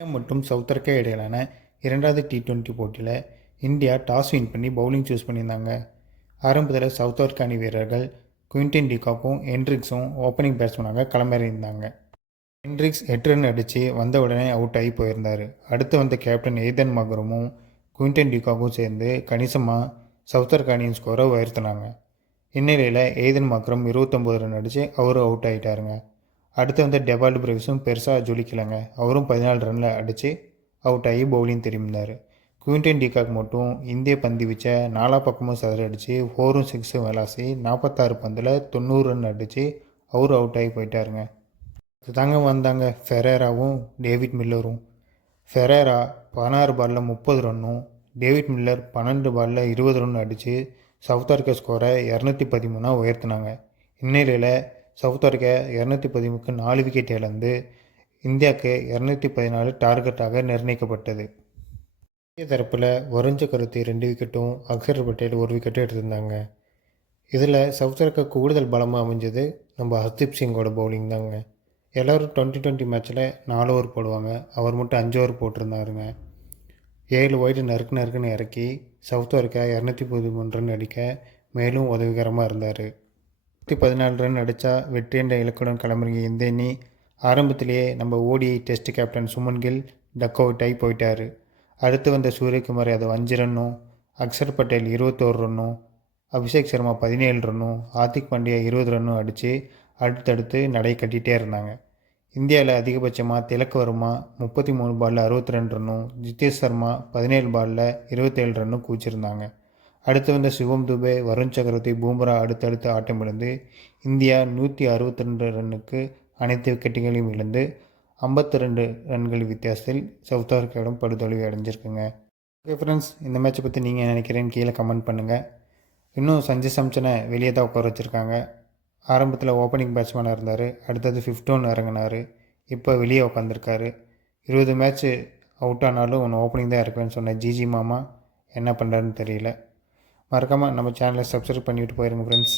India மற்றும் south Africa இடையிலான இரண்டாவது T20 போட்டியில் இந்தியா டாஸ் வின் பண்ணி பவுலிங் சூஸ் பண்ணியிருந்தாங்க. ஆரம்பத்தில் சவுத் ஆப்பிரிக்கா அணி வீரர்கள் குவிண்டன் டிகாக்கும் ஹென்ட்ரிக்ஸும் ஓப்பனிங் பேட்ஸ்மேனாக களமிறங்கியிருந்தாங்க. ஹென்ட்ரிக்ஸ் 8 ரன் அடித்து வந்த உடனே அவுட் ஆகி போயிருந்தார். அடுத்து வந்த கேப்டன் ஏதன் மக்ரமும் குவிண்டன் டிகாக்கும் சேர்ந்து கணிசமாக சவுத் ஆப்பிரிக்கா அணியின் ஸ்கோரை உயர்த்தினாங்க. இந்நிலையில் ஏதன் மக்ரம் 29 ரன் அடித்து அவரும் அவுட் ஆகிட்டாருங்க. அடுத்து வந்து டெவால்ட் பிரேவிஸும் பெருசாக ஜொலிக்கலைங்க. அவரும் 14 ரனில் அடித்து அவுட் ஆகி பவுலிங் திரும்பினார். குவிண்டன் டிகாக் மட்டும் இந்திய பந்து வீச்சை 4 பக்கமும் சதுர அடித்து 4ம் 6ம் விளாசி 46 பந்தில் 90 ரன் அடித்து அவரும் அவுட் ஆகி போயிட்டாருங்க. தாங்க வந்தாங்க ஃபெரேராவும் டேவிட் மில்லரும். ஃபெரேரா 16 பாலில் 30 ரன்னும் டேவிட் மில்லர் 12 பாலில் 20 ரன் அடித்து சவுத் ஆப்பிரிக்கா ஸ்கோரை 213 உயர்த்தினாங்க. இந்நிலையில் சவுத் ஆப்பிரிக்கா 213க்கு 4 விக்கெட் இழந்து இந்தியாவுக்கு 214 டார்கெட்டாக நிர்ணயிக்கப்பட்டது. இந்திய தரப்பில் வருண் சக்கரவர்த்தி 2 விக்கெட்டும் அக்ஷர் பட்டேல் 1 விக்கெட்டும் எடுத்திருந்தாங்க. இதில் சவுத் ஆப்பிரிக்கா கூடுதல் பலமாக அமைஞ்சது நம்ம ஹர்தீப் சிங்கோட பவுலிங் தாங்க. எல்லோரும் 2020 மேட்ச்சில் 4 ஓவர் போடுவாங்க, அவர் மட்டும் 5 ஓவர் போட்டிருந்தாருங்க. 7 ஒய்டு நறுக்குன்னு இறக்கி சவுத் ஆப்பிரிக்கா 213 ரன் அடிக்க மேலும் உதவிகரமாக இருந்தார். 114 ரன் அடித்தா வெற்றி என்ற இலக்குடன் கிளம்புறீங்க இந்திய அணி. ஆரம்பத்திலேயே நம்ம ODI test captain Shubman Gill duck out ஆகி போயிட்டார். அடுத்து வந்த சூரியகுமார் யாதவ் 5 ரன்னும், அக்ஷர் பட்டேல் 21 ரன்னும், அபிஷேக் சர்மா 17 ரன்னும், ஹார்திக் பாண்டியா 20 ரன்னும் அடித்து அடுத்தடுத்து நடை கட்டிகிட்டே இருந்தாங்க. இந்தியாவில் அதிகபட்சமாக திலக் வர்மா 33 பாலில் 62 ரன்னும், ஜிதேஷ் சர்மா 17 பாலில் 27 ரன்னும் குவிச்சிருந்தாங்க. அடுத்து வந்த சிவம் துபே, வருண் சக்கரவர்த்தி, பூம்ரா அடுத்தடுத்து ஆட்டமிழந்து இந்தியா 162 ரன்னுக்கு அனைத்து விக்கெட்டுகளையும் இழந்து 52 ரன்கள் வித்தியாசத்தில் சவுத் ஆப்பிரிக்காவிடம் படுதோல்வி அடைஞ்சிருக்குங்க. ஓகே ஃப்ரெண்ட்ஸ், இந்த மேட்சை பற்றி நீங்கள் நினைக்கிறேன்னு கீழே கமெண்ட் பண்ணுங்கள். இன்னும் சஞ்சு சாம்சனை வெளியே தான் உட்கார வச்சுருக்காங்க. ஆரம்பத்தில் ஓப்பனிங் பேட்ஸ்மேனாக இருந்தார், அடுத்தது 5th இறங்கினார், இப்போ வெளியே உட்காந்துருக்காரு. 20 மேட்ச்சு அவுட் ஆனாலும் ஒன்று ஓப்பனிங் தான் இருக்குன்னு சொன்ன ஜிஜி மாமா என்ன பண்ணுறாருன்னு தெரியல. மறக்காமல் நம்ம சேனலை சப்ஸ்கிரைப் பண்ணிவிட்டு போயிருங்க ஃப்ரெண்ட்ஸ்.